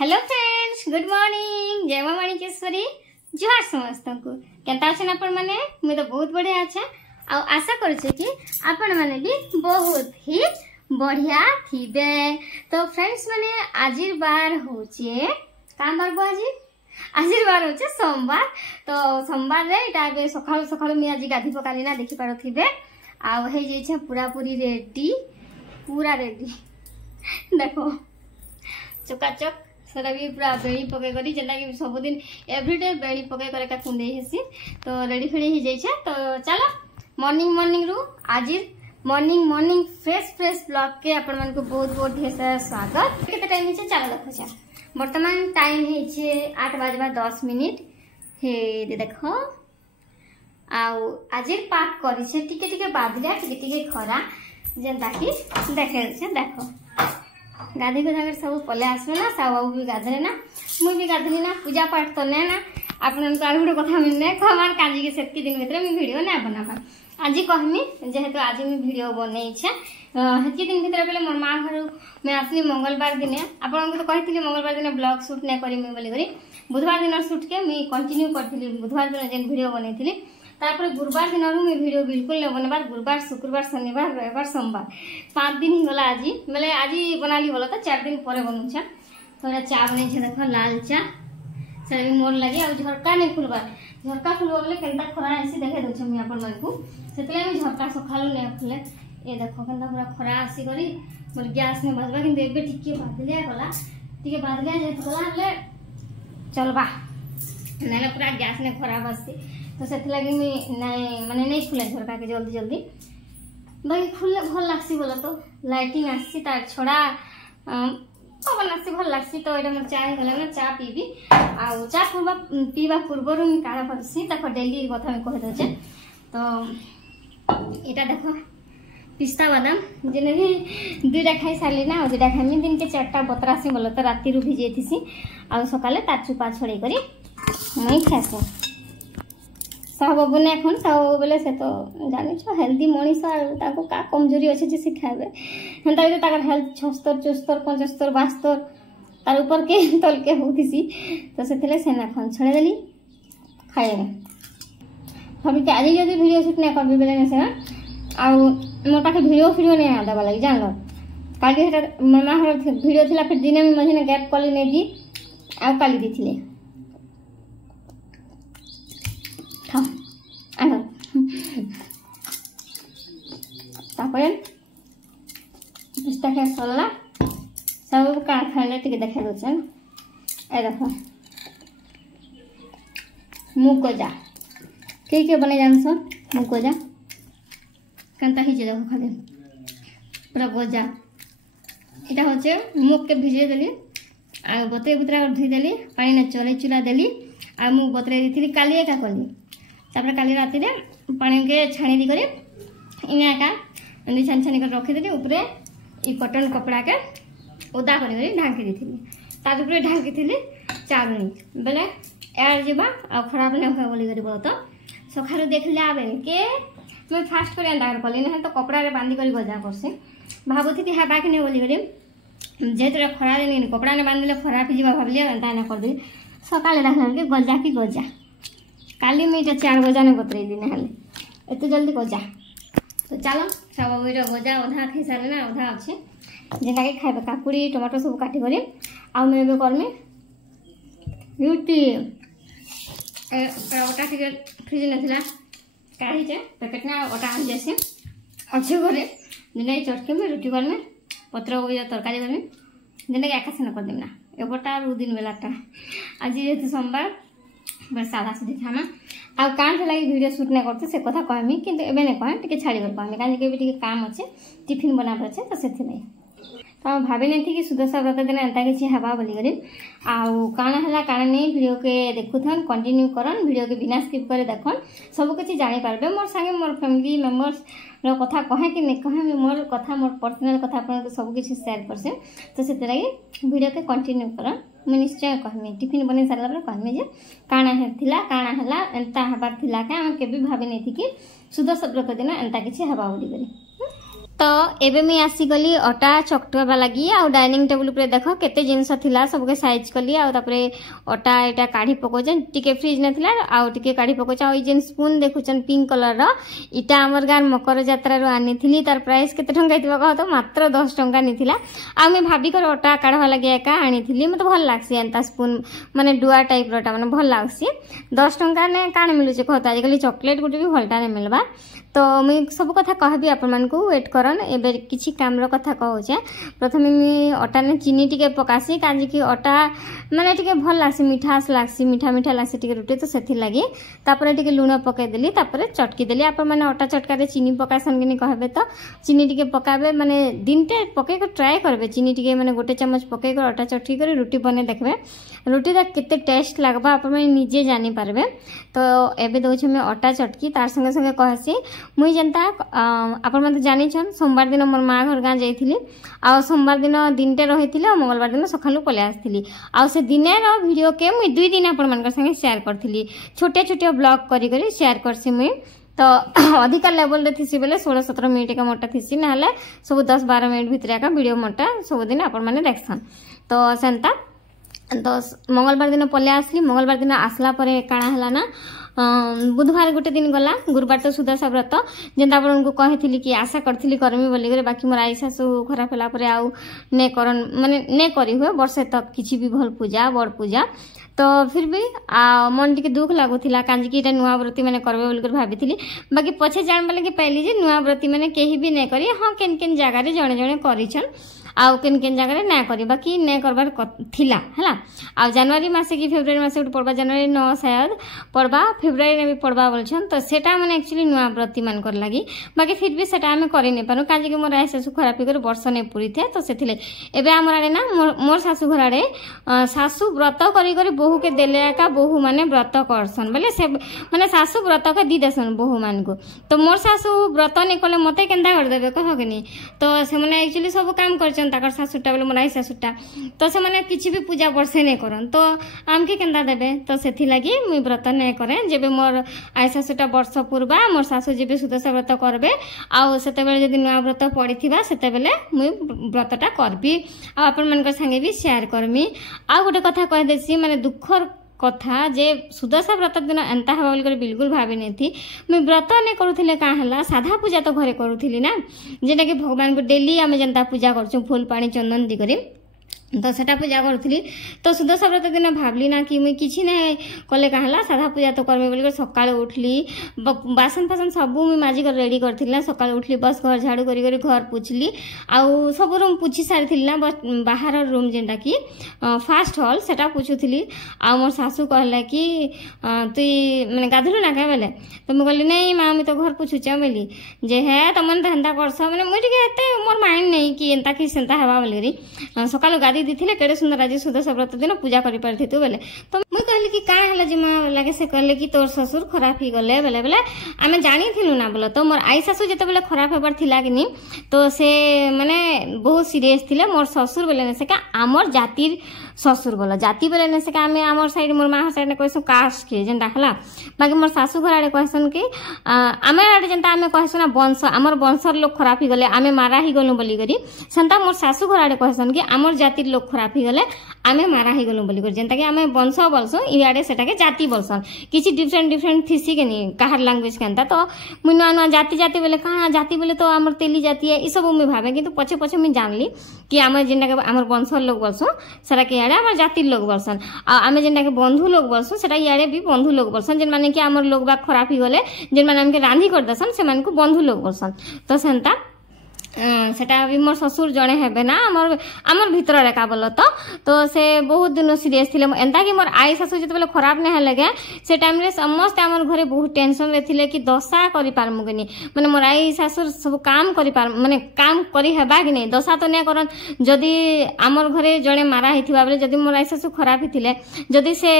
Hello friends, good morning. जय मां माणिकेश्वरी। जुहार समस्त को केता अछन आपण माने। मैं तो बहुत बढ़िया अच्छे आ आशा करूँ कि आपण माने भी बहुत ही बढ़िया थिबे। तो फ्रेंड्स माने आजिर बार होचे काम बार बो आजिर बार होचे सोमवार। तो सोमवार रे इटा बे सखाळु सखाळु मी आज गाधी पकाली ना देखि पारो थिबे। आ हे जे छे पूरा पूरी रेडी, पूरा रेडी देखो चकाचक सेटा भी पूरा बेणी पके करी जेंता कि सबुदिन एवरीडे बेणी पके करे का कुंडे हेसी। तो रेडी फेडी ही जाइछे। तो चलो मॉर्निंग रु आज मॉर्निंग फ्रेश ब्लॉग के आपण मन को बहुत बहुत ढेर सारा स्वागत। केते टाइम हिचे चलो देखो छा। वर्तमान टाइम हिचे 8:10 हे देखो। आउ आजिर पाक करी छे टिके बादलिया टिके खरा जेंता कि देखे छे। देखो गाधी को जाकर सब पले आसवे ना, सब भी गाधले ना, मुई भी गाधली ना, पूजा पाठ तो ने ना। आपन को आरो कथा मिलने खमार काजी के सेतकी दिन भीतर मी वीडियो ना बनाबा आज कहमी जेहेतु आज मी वीडियो बनै छे। हेतकी दिन भीतर बेले मोर मां घर मैं आसली मंगलवार दिन। आपन को तो कहितली मंगलवार दिन ब्लॉग शूट नै करी मी बोली करी बुधवार दिन शूट के मी कंटिन्यू करथिली। बुधवार दिन जेन वीडियो बनैथिली तारपर गुरुवार दिन मैं वीडियो बिल्कुल नहीं बनबार। गुरुवार शुक्रवार शनिवार रविवार सोमवार 5 दिन ही गला। आज बोले आज बनाली बोला तो 4 दिन पर बनूछा। तो चा बनै छे देखो लाल चा से भी मोर लगे। और झरका नहीं खुलबार, झरका खुलबा बोले केनता खरा आसी देखे दउछ मी आपन मन को। सेतले मी झरका सखालु नै खुले। ए देखो केनता पूरा खरा आसी करी मोर गैस ने बजबा किंतु एबे टिके बादलिया गला, टिके बादलिया जेत गला ले चलबा नाले पूरा गैस ने खराब आसी। तो से लगे माने नहीं खुले झरका के जल्दी बाकी खुले भल लागसी बोला। तो लाइटिंग आसी तार छड़ा पवन आसी भल लागसी। तो एटा मोर चाय गले ना चा पीबी। आ चा पीबा पूर्व मी काढ़ा करसी देखो डेली कथा में कह दे। तो एटा देखो पिस्ता बादाम जेने भी दुईटा खाई सारी ना, दुईटा खाई दिन के 4टा बतरासी बोला। तो राति रू भिजे थी आ सकाले तार चुपा छड़े करी मुई खासी। साहब बुने एखन साहब बोले से तो जानि छ हेल्दी मनीष ताको का कमजोरी अछि जे से खाबे हंता भी ताकर हेल्थ 76 74 75 72 तार ऊपर के तल के होतिसी। तो सेथले सेना खन छड़े देली खाए भाभी के आज जदी वीडियो शूट नै करबी बेले नै से आ मोर पाखे वीडियो नै आदा लगी जान लो। काली हेटा मामा हर वीडियो थिला फिर दिने में मझे गैप कॉल नै दी आ काली दिथिले पिस्ता खाई सरला सब का खाने टिके देखा दे। ए देखो मुग गजा के बने जान सब मुग गजा केनता ही देखो खाली पूरा गजा। इटा होचे मुग के भिजे देली आ बतरे बुतरा धुई देली पानी ने चले चुला देली आ मुग बतरे देथली काली एका कली। तापर काली राति रे पानी के छाणी दी करे इना का एंदी छानी कर रखी देली। ऊपर ई कॉटन कपड़ा के ओदा करी ढांकी देथली। तार ऊपर ढांकी थली चावनी बेले एयर जेबा आ खराब नै होय बोली करी बोलतो। सखारु देखले आबे के मैं फास्ट कर अंडा कर पली न तो कपड़ा रे बांधी करी गजा करसे भाबुथि कि हाबा कि नै बोली करी जेतरे खरा देनी कपड़ा ने बांधले खराब जीवा भाबलिया अंडा ना कर दे। सकाले देखल के गजा की गजा काली में 4 गजा ने बतरे दिन हेले एते जल्दी गजा। तो चलो सब वीडियो गजा ओधा खाई सारे ना ओधा अच्छे जेना के खाइबे काकुड़ी टमाटो सब काटी करी आ मैं बे करमी ब्यूटी ओटा के फ्रिज नथिला काढ़ी जे पैकेट ना ओटा आन जैसे अच्छे घरे जेना चटके में रोटी करमे पत्र गोया तरकारी करमे जेना के आकाश न कर देम ना एबटा रु दिन बेलाटा आज जेतु सोमवार बस सादा सुधी खाना आ कान लगी वीडियो शूट नहीं करते से कथा कहमी किंतु एबे नहीं कह टिके छाड़ी कर कहमी काहे के भी काम अच्छे टिफिन बनाबर अच्छे। तो से नहीं तो भाभी नहीं थी कि सुदशा व्रत दिन एंता किसी हवा बोली करी आउ काना हला काना नहीं वीडियो के देखुथन कंटिन्यू करन वीडियो के बिना स्किप करे देखन सब किसी जानी पारबे। मोर संगे मोर फैमिली मेंबर्स रो कथा कहे कि नहीं कहे मोर कथा मोर पर्सनल कथा अपन सब किसी शेयर करसे। तो से वीडियो के कंटिन्यू करन मैं निश्चय कहमी टिफिन बने सारा पर कहमी जे काना हेथिला काना हला एंता हबार थिला के हम केबी भाबी नहीं थी कि सुदशा व्रत दिन एंता किसी हवा बोली करी। तो एबे मुई आसीगली अटा चकटवा लगी आ डाइनिंग टेबुल पर देख केते जिनस थिला सबके साइज कली आ तापरे अटा एटा काढ़ी पकोचन टिके फ्रिज नथिला आ टिके काढ़ी पकोच आ जेन स्पून देखुचन पिंक कलर रो इटा हमर गार मकर यात्रा रो आनीथिली तार प्राइस केते टंका हितबा कह तो मात्र 10 टंका निथिला आ मैं भाभी कर अटा काढ़वा लगी एका आनीथिली मते भल लागसी एंता स्पून माने डुआ टाइप रोटा माने भल लागसी 10 टंका ने काण मिलुचे कहत आजिकली चॉकलेट गुटे भी भलटा ने मिलबा तो मुझे सब कथा कहबी आपण को वेट करन एबे किछि काम कथा कहूचे प्रथम मुझे अटा ने चीनी टिके पकासी काजी कि अटा माने टिके भल लागसी मिठास लागसी मीठा मीठा लागसी टिके रोटी तो सेथि लागि तापरे टिके लूण पके देली तापरे चटकी देली आपण माने अटा चटका रे चीनी पकासन कि कहबे तो चीनी टिके पकाबे माने दिनटे पके को ट्राई करबे चीनी टिके माने गोटे चम्मच पके को अटा चटकी करे रोटी बने देखबे रोटी दा केते टेस्ट लागबा आपण माने निजे जानि पारबे तो एबे दोछ में अटा चटकी तार संगे संगे कहसी मुई जनता आपण माने जानि छन सोमवार दिन मोर माँ घर गाँ जाइथिली आ सोमवार दिन दिनटे रहिथिले और मंगलवार दिन सखालु पले आस्थिली आ से दिने रो वीडियो के मुई 2 दिन आपण मानकर संगे शेयर करथिली छोटे छोटे ब्लॉग करी करी शेयर करसी मुई तो अधिका लेवल रे थिसी बेले 16-17 मिनिट का मोटा थिसी नाले सब 10-12 मिनिट भितर का वीडियो मोटा सब दिन आपण माने देखसन तो सेंता तो मंगलवार दिन पले आसली मंगलवार दिन आसला परे काଣା हला ना बुधवार गोटे दिन गला गुरुवार तो सुदशा व्रत जेंता आपको कही कि आशा करी करमी बोलिक बाकी मोर आई सासु खराब होला परे आउ ने करन माने ने करी हुए वर्षे तक किछि भी भल पूजा बड़ पूजा तो फिर भी मन टी दुख लगुला कांजी नुआ व्रती मैंने करबे बोलिक भाभी बाकी पछे जान पाले कि पाइली जे नुआ व्रती मैंने कहीं भी नहीं करी हाँ केन केन जगह रे जड़े जड़े करिछन आउ केन केन जगह ना करी बाकी ने करबार थिला हला आ जनवरी मासे कि फेब्रुआरी मासे उठ पड़बा जनवरी 9 शायद पड़बा फेब्रुआरी में भी पड़बा बोलछन तो सेटा माने एक्चुअली नुआ व्रती मान कर लागी बाकी फिर भी सेटा हमें करि नै पानु काजे कि मोर आइ सासु खरापी कर वर्ष नै पुरी थे तो सेथिले एबे हमर आडे ना मोर सासु घर आडे सासु व्रत करी करी बहु के देले का बहु माने व्रत करसन बोले से माने सासु व्रत के दी देसन बहु मान को तो मोर सासु व्रत नै कले मते केंदा कर देबे कहगनी तो से माने एक्चुअली सब काम करछन ताकर सासुटा बोले मोर आई सासुटा तो से माने किछि भी पूजा वर्षे नै करन तो आमके केंदा देबे तो सेथि लागि मुई व्रत नै करे जेबे मोर आई सासुटा वर्ष पूर्वा मोर सासु जेबे सुदशा व्रत करबे आ सेते बेले जदि नुआ व्रत पड़िथिबा सेते बेले मुई व्रतटा करबी आ आपन मानकर संगे भी शेयर करमी आ गोटे कथा कह देसी माने दुखर कथा जे सुदशा व्रत दिन एंता हवा बोल बिल्कुल भाभी नहीं थी मुई व्रत नहीं करूथिले का हला साधा पूजा तो घरे करूथिली ना जेटा कि भगवान को डेली आमे जनता पूजा करछु फूल पानी चंदन दी करी तो सेटा पूजा करूथली तो सुदशा व्रत दिन भावली ना कि मुई किछि नै कले कहला साधा पूजा तो करबे बोल सकाळे उठली बासन फासन सब मुई माजी कर रेडी करथिला ना सकाळे उठली बस घर झाड़ू करी करी घर पुछली आउ सब रूम पुछि सारिथिली ना बस बाहर रूम जेंटा कि फास्ट हॉल सेटा पुछुथिली आ मोर सासू कहला कि तुई माने गाधलु ना का बेले तो मैं कहली नहीं मां मैं तो घर पुछुचा बोली जे है तमन धंधा करछ माने मुई टिके एते मोर माइंड नहीं कि एंता कि सेंता हवा बोली सकाळ गादी दिथिले केडे सुंदर आज सुदशा व्रत दिन पूजा करि परथितु बेले तो मुई कहली कि का हला जे मां लागे से कहले कि तोर ससुर खराब ही गले बेले बेले आमे जानी थिलु ना बोलो तो मोर आई सासु जते बेले खराब हेबार थिला कि नी तो से माने बहुत सीरियस थिले मोर ससुर बेले ने से का आमर जातिर ससुर बोला जाति बेले ने से का आमे आमर साइड मोर मां साइड ने कहसु कास्ट के जेंता हला बाकी मोर सासु घर आडे कहसन कि आमे आडे जेंता आमे कहसु ना वंश आमर वंशर लोग खराब ही गले आमे मारा ही गलु बोली करी संता मोर सासु घर आडे कहसन कि आमर जातिर लोग खराब ही गले आमे मारा ही गलु बोली करी जेंता कि आमे वंश बोलसु इयाडे सेटा के जाति बोलसन किछि डिफरेंट डिफरेंट थिसी के नी काहर लैंग्वेज केनता तो मुई नुआ नुआ जाति जाति बोले कहा जाति बोले तो आमर तेली जाति है ई सब मुई भाबे किंतु पछे पछे मुई जानली कि आमे जेंटा के आमर वंशर लोग बोलसु सेटा के याडे आमर जातिर लोग बोलसन आ आमे जेंटा के बंधु लोग बोलसु सेटा याडे भी बंधु लोग बोलसन जेन माने कि आमर लोग बा खराब ही गले जेन माने हमके रांधी कर दसन से माने को बंधु लोग बोलसन तो सेंता सेटा भी मोर ससुर जड़े हेबे ना आमर भीतर रेखा बोल तो से बहुत दिन सीरियस थिले एंता कि मोर आई सासु जते बेले खराब नै लगे से टाइम रे समस्त आमर घरे बहुत टेंशन रे थिले कि दशा करि पारमु कि नी माने मोर आई सासुर सब काम करि पार माने काम करि हेबा कि नै दशा तो नै करन जदी आमर घरे जड़े मारा हिथिबा बेले जदी मोर आई सासु खराब हिथिले जदी से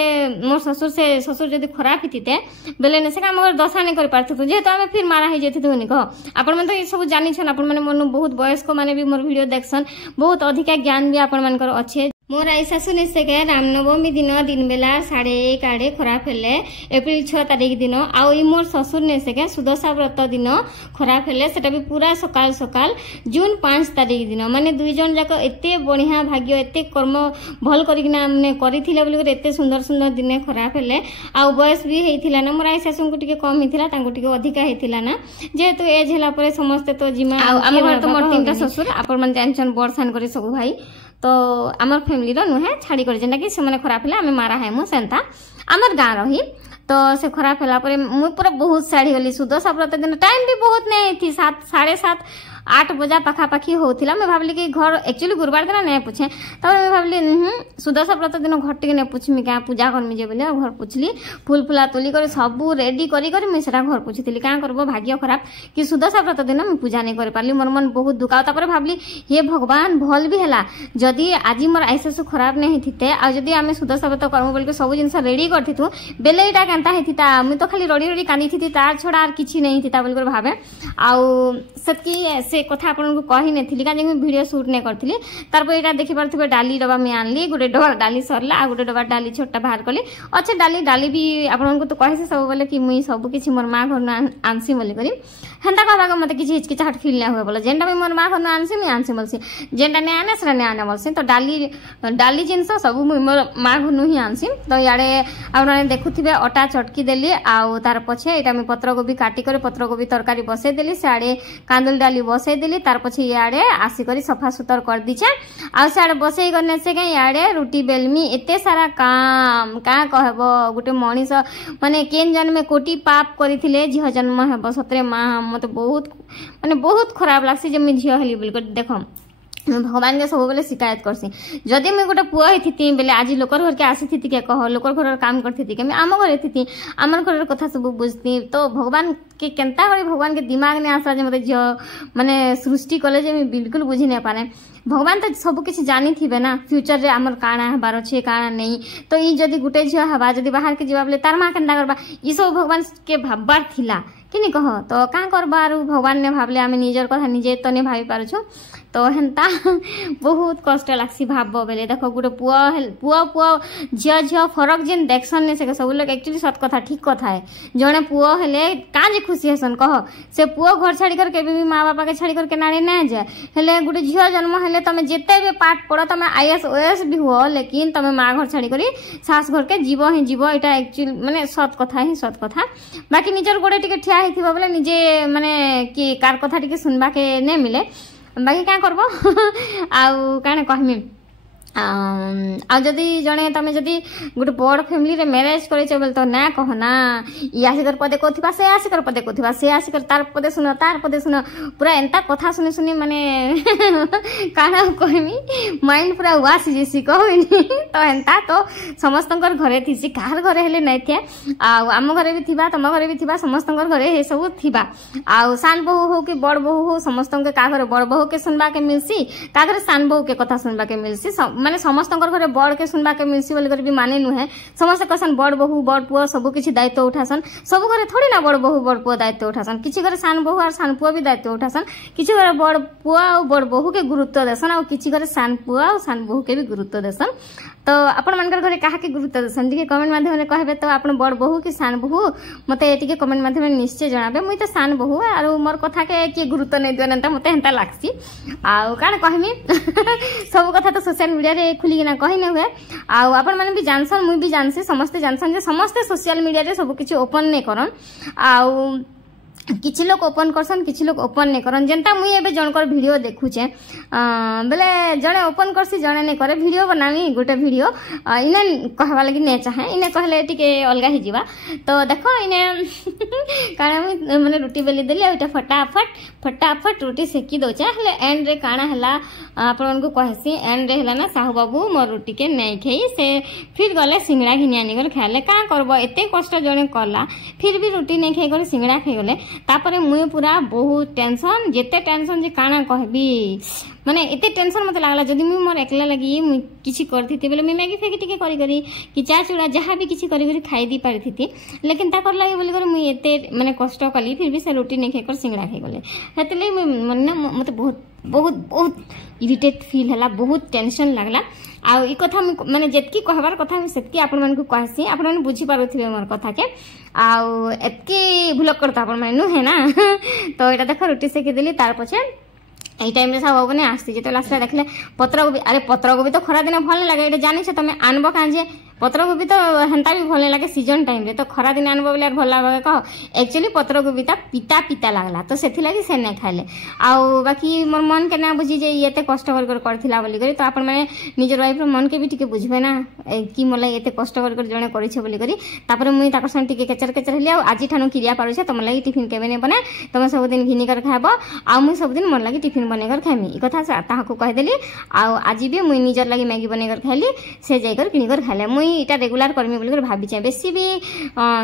मोर ससुर जदी खराब हिथिते बेले ने से काम दशा नै करि पारथु जेतो आमे फिर मारा हि जेथि दुनी कह आपण मन तो ई सब जानि छन आपण मन बहुत वयस्क माने भी मोर वीडियो देखसन बहुत अधिक ज्ञान भी आपण मानकर अच्छे मोर आई शाशु निश्चय रामनवमी दिन दिन बेला 1:30 आड़े खराब हेले एप्रिल 6 तारिख दिन आई मोर ससुर निश्चय सुदशा व्रत दिन खराब हेले सेटा भी पूरा सकाल सकाल जून 5 तारिख दिन माने दुई जन जाक एते बढ़िया भाग्य एते कर्म भल करिकना माने करिथिले बोली एते सुंदर सुंदर दिन खराब हेले आ बयस भी हेइथिला ना मोर आई शाशु को टिके कम हेइथिला तांको टिके अधिका हेइथिला ना जेहेतु एज होला परे समस्त तो जिमा आम घर तो मोर 3टा ससुर आपण मन जानछन बड़ सान करे सब भाई तो आमर फैमिली नुहे छाड़ी कर जेनटा कि से खराब है आम मारा है मुझा आमर गाँ रही तो से खराब है मुझे पूरा बहुत साड़ी गली सुदशा व्रत दिन टाइम भी बहुत नहीं थी 7:30 8 बजा पाखापाखी होता मैं भाविली कि घर एक्चुअली गुरुवार दिन नहीं पूछे तब मैं भाविली सुदशा व्रत दिन घर टे नहीं पूछमी क्या पूजा करमी जे बोले घर पूछली फुल फुला तुली कर सब रेडी करी मुझे घर पूछी क्या करब भाग्य खराब कि सुदशा व्रत दिन मुझे पूजा नहीं कर पार्ली मोर मन बहुत दुखा तापर भाविली हे भगवान भल भी है जदि आज मोर आई शाशु खराब नहीं थे आदि आम सुदशा व्रत करमु बोल सब जिन रेडी करथु बेले इटा केनता हेतिता मुई तो खाली रड़ी रड़ी कानी थी तार छोड़ा आर किछि नहीं थिता बोल कर भावे आउ सतकी से कथा आपन कही नहीं क्या मुझे वीडियो शूट नहीं करी तार यहाँ देखी पारे डाली डबा मुझे आनली गोटे डबा डाली सरला आ गोटे डबा डाली छोटा बाहर कली अच्छे डाली डाली भी आपको तो कहे सब बोले कि मुई सब किसी मोर माँ घर आनसी बोलिक हेन्ता कहवा मत किसी हिचकिचाहट फिल नहीं हुए बोले जेनटा भी मोर माँ घर आनसी मुझे आनसी बोलसी जेनटा नहीं आने से नहीं आने बोलसी तो डाली जिनस सब मुझे मोर माँ घर ही आनसी तो इे आपने देखुवे अटा चटकी देली आउ तार पछे यहाँ मुझे पत्रकोबी काटिक पत्रकोबी तरकारी बसईदेली सियाड़े कांदुल डाली बसईदेली तार पछे इे आसिक सफा सुतर कर दीचे आ सियाड़े बसई करने से कहीं इे रुटी बेलमी एते सारा काम क्या कहब गोटे मनीष माने केन जन्मे कोटी पाप करथिले झियो जन्म हेब सतरे माँ मत बहुत माने बहुत खराब लागसी जब मुझे झियो हेली बोल देख भगवान के सब बेले शिकायत करसी जदि मुझे गोटे पुआ थी बेले आज लोकर घर के आसी थी क्या कह लोकर घर काम करती क्या आम घर थी आम घर कथा सब बुझती तो भगवान के केनता करे भगवान के दिमाग ने आसला जे मते झियो माने सृष्टि कले जे बिल्कुल बुझी नहीं पारे भगवान तो सब किसी जानी थे ना फ्यूचर रे आमर काଣା हबार अच्छे काଣା नहीं तो ये जदि गोटे झियो हवा जदि बाहर के जीवा बोले तार माँ केनता करबा ये सब भगवान के भाबबार थिला कि नहीं कह तो क्या करबा भगवान ने भावले आम निजर कथा निजे तो नहीं भावी पारुछु तो हेन्ता बहुत कष्ट लागसी भाव बेले देख गोटे पुआ झियो झियो फरक जेन देखसन ने से सब लोग एक्चुअली सत कथा ठीक कथा है जड़े पुआ हेले काँ जे खुशी हेसन कह से पुआ घर छाड़ी कर केबे भी माँ बापा के छाड़ी करके नाड़ी नहीं जाए हेले गोटे झियो जन्म हेले तमे जेते भी पाठ पढ़ तमे आईएएस ओएस भी हुआ लेकिन तमे माँ घर छाड़ी करी सास घर के जीव ही जीव यहाँ एक्चुअली माने सत कथा ही सत कथा बाकी निजर गोड़े टिके ठिया होइथिबा बोले निजे माने कि कार कथा टिके सुनबा के नहीं मिले बाकी क्या करब आउ काने कहमी जदि जड़े तुम जदि गोटे बड़ फैमिली रे मैरेज करे बोले तो ना कहना ये आसिकर पदे कहवा से आसिकर पदे कहवा से आसिकर तार पदे सुन पूरा एंता कथा शुनि शुनि माने काना कहमी माइंड पूरा वास जैसी कहनी तो एंता तो समस्त घरे थी कार घरे हेले नहीं थे आम घरे भी थिबा तुम घरे भी थिबा समस्त घरे ये सब थिबा आउ सान बहु हो कि बड़ बहु हो समस्त का घरे बड़ बहु के सुनबा के मिलसी का घरे सान बहु के कथा सुनबा के मिलसी माने समस्त घरे बड़ के सुनबा के मिलसी बोल भी माने नुहे समस्त कहसन बड़ बहु बड़ पुआ सब किसी दायित्व उठासन सब घरे थोड़ी ना बड़ बहु बड़ पुआ दायित्व उठासन किसी घरे सान बहु और सान पुआ भी दायित्व उठासन किसी घरे बड़ पुआ और बड़ बहु के गुरुत्व देसन और किसी घरे सान पुआ और सान बहु के भी गुरुत्व देसन तो आपण मानकर घरे कहा के गुरुत्व देसन टिके कमेंट माध्यम रे कहबे तो आपण बड़ बहु कि सान बहु मते टिके कमेंट माध्यम रे निश्चय जणाबे मुई तो सान बहु और मोर कथा के गुरुत्व नै दियन त मते हेंता लागसी आ काण कहमी सब कथा तो सोशल मीडिया रे खुलिकिना कही नहीं हुए आपण मैंने भी जानसन मुई भी जानसी समस्ते जानसन जे समस्ते सोशल मीडिया रे सब किछि ओपन नहीं करन आउ किछि लोग ओपन करसन किछि लोग ओपन नहीं करन जेनता मुई एबे जनकर वीडियो देखुचे बेले जने ओपन करसी जने नहीं करे वीडियो बनामी गोटे वीडियो इने कहवा लगी नहीं चाहे इने कहले टिके अलगा ही जीवा तो देखो इने काना मुई माने रोटी बेली देली एटा फटाफट रोटी सेकी दोचे हले एंड रे काना हला आपन को कहसी एंड रे हला ना साहू बाबू मोर रोटी के नहीं खेई से फिर गले सिंगड़ा घिनिया निगल खाले का करबो एते कष्ट जने करला फिर भी रोटी नहीं खाई कर सिंगड़ा खाई गले तापरे मुई पूरा बहुत टेंशन जेते टेंशन जे काना कहबी माने एते टेंशन मत लागला जदि मुई मोर एकला लगी मुई किछि करथि बेले मुई मैगी फेगी टिके करी करी कि चा चूड़ा जहाँ भी किछि करी करी खाई दी पारथि लेकिन ताकर लगे बोली कर मुई एते माने कष्ट कली फिर भी से रोटी नहीं खाई कर सिंगड़ा खाई गले हेतले मुई माने मते बहुत बहुत बहुत इरिटेट फील है, बहुत टेंशन लगला। आउ ई कथा माने जेतकी कहबार कथा सेतकी आपण मानकु कहसी, आपण माने बुझी पारुथिबे मोर कथा के। आउ एतकी भूल करता आपण माने नु है ना तो एटा देखो रोटी सेकी देली तार पछे এই টাইম রে সব বনে আসছে যেতে আসলে দেখলে পত্রকোবি, আরে পত্রকোবি তো খরা দিনে ভাল লাগে, এটা জানিছ তুমি আনব কাঁ যে পত্রকোবি তো হেন্তা भी ভাল লাগে সিজন টাইম রে, তো খরা দিনে আনব বলে ভাল লাগে কহ। एक्चुअली पत्रकोबी ता पिता पिता लागला तो सेथि लागि से नै खाइले। आउ बाकी मोर मन के ना बुझी जे एते कष्ट कर करथिला बोली करी, तो आपण माने निजर वाइफ रो मन के भी टिके बुझबे ना कि मोला एते कष्ट कर जणे करै छ बोली करी। तापर मुई ताकर संग टिके केचर केचर हलिया, आजि ठानु क्रिया पारु छ तम लागि टिफिन केबे नै बने, तम सब दिन घिनी कर खाबो, आ मुई सब दिन मन लागि टिफिन बने कर खाइमी। ई कथा ताहाको कह देली। आउ आजि भी मुई निजर लागि मैगी बने कर खाइली, से जाई कर किनी कर खाइले। मुई इटा रेगुलर करमी बोली कर भाबी छै, बेसी भी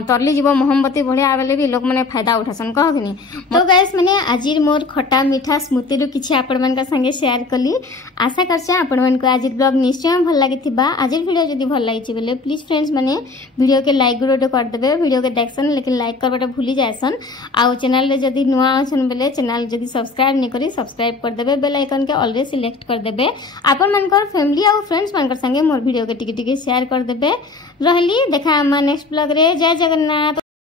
तरली जीव मोहम्मती भलिया आबेले भी लोक माने फायदा उठासन कह कि नहीं। तो गाइस माने आजिर मोर खट्टा मीठा स्मृति रु किछि आपण मान का संगे शेयर कली। आशा करछ आपण मान को आजिर ब्लॉग निश्चय भल लागिथिबा। आजिर वीडियो जदी भल लागिछि बेले प्लीज फ्रेंड्स माने वीडियो के लाइक गुरोटे कर देबे, वीडियो के देखसन लेकिन लाइक करबाटा भूली जायसन। आ चैनल रे जदी नुवा अछन बेले चैनल जदी सब्सक्राइब नै करी सब्सक्राइब कर देबे, बेल आइकन के ऑलरेडी सिलेक्ट कर देबे। आपण मान को फैमिली आ फ्रेंड्स मान का संगे मोर वीडियो के टिके टिके शेयर कर देबे। रहली देखा हम नेक्स्ट ब्लॉग रे। जय जगन्नाथ।